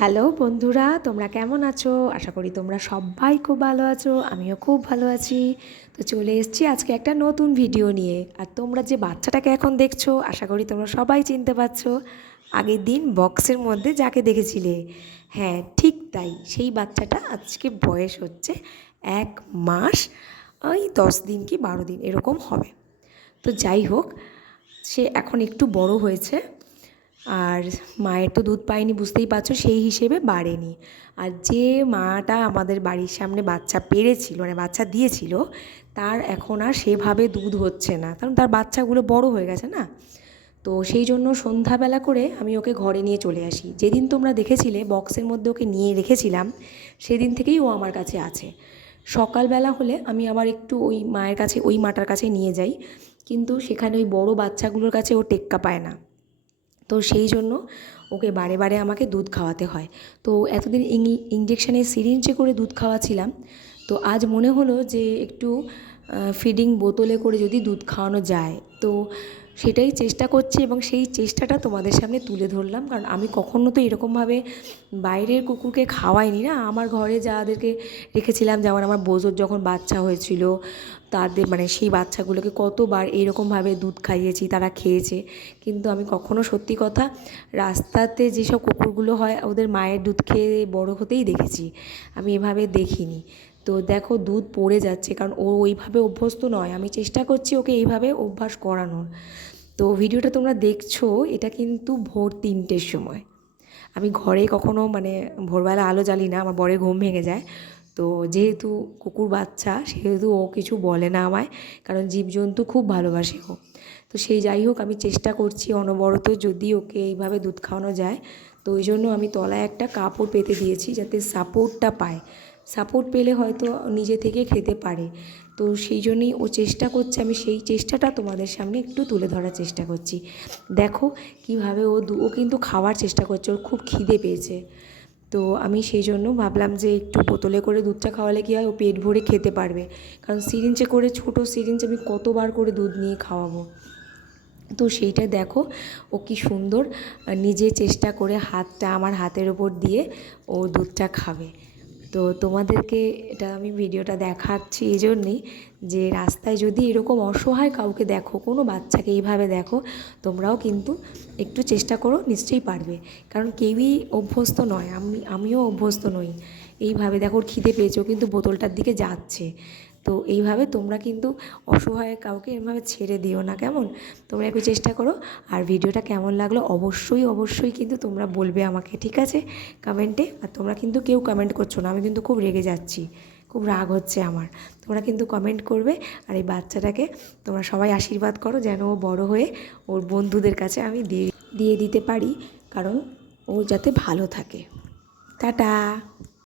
Hello বন্ধুরা, তোমরা কেমন আছো? আশা করি তোমরা সবাই খুব ভালো আছো, আমিও খুব ভালো আছি। তো চলে এসেছি আজকে একটা নতুন ভিডিও নিয়ে। আর তোমরা যে বাচ্চাটাকে এখন দেখছ, আশা করি তোমরা সবাই চিনতে পারছ। আগের দিন বক্সের মধ্যে যাকে দেখেছিলে। হ্যাঁ ঠিক তাই। সেই বাচ্চাটা আজকে বয়স হচ্ছে এক মাস, ওই দশ দিন কি বারো দিন, এরকম হবে। তো যাই হোক, সে এখন একটু বড় হয়েছে। আর মায়ের তো দুধ পায়নি, বুঝতেই পারছ, সেই হিসেবে বাড়েনি। আর যে মাটা আমাদের বাড়ির সামনে বাচ্চা পেরেছিল মানে বাচ্চা দিয়েছিল, তার এখন আর সেভাবে দুধ হচ্ছে না। কারণ তার বাচ্চাগুলো বড় হয়ে গেছে না? তো সেই জন্য সন্ধ্যাবেলা করে আমি ওকে ঘরে নিয়ে চলে আসি। যেদিন তোমরা দেখেছিলে, বক্সের মধ্যে ওকে নিয়ে রেখেছিলাম, সেদিন থেকেই ও আমার কাছে আছে। সকালবেলা হলে আমি আবার একটু ওই মায়ের কাছে, ওই মাটার কাছে নিয়ে যাই। কিন্তু সেখানে ওই বড় বাচ্চাগুলোর কাছে ও টেক্কা পায় না। তো সেই জন্য ওকে বারে বারে আমাকে দুধ খাওয়াতে হয়। তো এতদিন ইঞ্জেকশানে সিরিঞ্জে করে দুধ খাওয়াছিলাম। তো আজ মনে হলো যে একটু ফিডিং বোতলে করে যদি দুধ খাওয়ানো যায়। তো সেটাই চেষ্টা করছি এবং সেই চেষ্টাটা তোমাদের সামনে তুলে ধরলাম। কারণ আমি কখনো তো এরকমভাবে বাইরের কুকুরকে খাওয়াইনি না। আমার ঘরে যাদেরকে রেখেছিলাম, যেমন আমার বোঝোর যখন বাচ্চা হয়েছিল, তাদের মানে সেই বাচ্চাগুলোকে কতবার এরকমভাবে দুধ খাইয়েছি, তারা খেয়েছে। কিন্তু আমি কখনো সত্যি কথা রাস্তাতে যেসব কুকুরগুলো হয়, ওদের মায়ের দুধ খেয়ে বড় হতেই দেখেছি। আমি এভাবে দেখিনি। তো দেখো দুধ পড়ে যাচ্ছে, কারণ ও ওইভাবে অভ্যস্ত নয়। আমি চেষ্টা করছি ওকে এইভাবে অভ্যাস করানোর। তো ভিডিওটা তোমরা দেখছ, এটা কিন্তু ভোর তিনটের সময়। আমি ঘরে কখনো মানে ভোরবেলা আলো জ্বালি না, আমার বরের ঘুম ভেঙে যায়। তো যেহেতু কুকুর বাচ্চা, সেহেতু ও কিছু বলে না আমায়, কারণ জীবজন্তু খুব ভালোবাসে ও। তো সেই যাই হোক, আমি চেষ্টা করছি অনবরত যদি ওকে এইভাবে দুধ খাওয়ানো যায়। তো ওই জন্য আমি তলায় একটা কাপড় পেতে দিয়েছি যাতে সাপোর্টটা পায়। সাপোর্ট পেলে হয়তো নিজে থেকে খেতে পারে। তো সেই জন্যই ও চেষ্টা করছে, আমি সেই চেষ্টাটা তোমাদের সামনে একটু তুলে ধরার চেষ্টা করছি। দেখো কীভাবে ও ও কিন্তু খাওয়ার চেষ্টা করছে, ওর খুব খিদে পেয়েছে। তো আমি সেই জন্য ভাবলাম যে একটু বোতলে করে দুধটা খাওয়ালে কী হয়, ও পেট ভরে খেতে পারবে। কারণ সিরিঞ্জে করে, ছোটো সিরিঞ্জ আমি কতবার করে দুধ নিয়ে খাওয়াবো। তো সেইটা দেখো, ও কি সুন্দর নিজে চেষ্টা করে হাতটা আমার হাতের ওপর দিয়ে ও দুধটা খাবে। তো তোমাদেরকে এটা আমি ভিডিওটা দেখাচ্ছি এই জন্যেই যে রাস্তায় যদি এরকম অসহায় কাউকে দেখো, কোনো বাচ্চাকে এইভাবে দেখো, তোমরাও কিন্তু একটু চেষ্টা করো, নিশ্চয়ই পারবে। কারণ কেউই অভ্যস্ত নয়, আমি, আমিও অভ্যস্ত নই। এইভাবে দেখো খিদে পেয়েছ কিন্তু বোতলটার দিকে যাচ্ছে। তো এইভাবে তোমরা কিন্তু অসহায় কাউকে এভাবে ছেড়ে দিও না, কেমন? তোমরা একটু চেষ্টা করো। আর ভিডিওটা কেমন লাগল অবশ্যই অবশ্যই কিন্তু তোমরা বলবে আমাকে, ঠিক আছে? কমেন্টে। আর তোমরা কিন্তু কেউ কমেন্ট করছ না, আমি কিন্তু খুব রেগে যাচ্ছি। খুব রাগ হচ্ছে আমার। তোমরা কিন্তু কমেন্ট করবে আর এই বাচ্চাটাকে তোমরা সবাই আশীর্বাদ করো যেন ও বড় হয়ে ওর বন্ধুদের কাছে আমি দিয়ে দিয়ে দিতে পারি। কারণ ও যাতে ভালো থাকে। টাটা!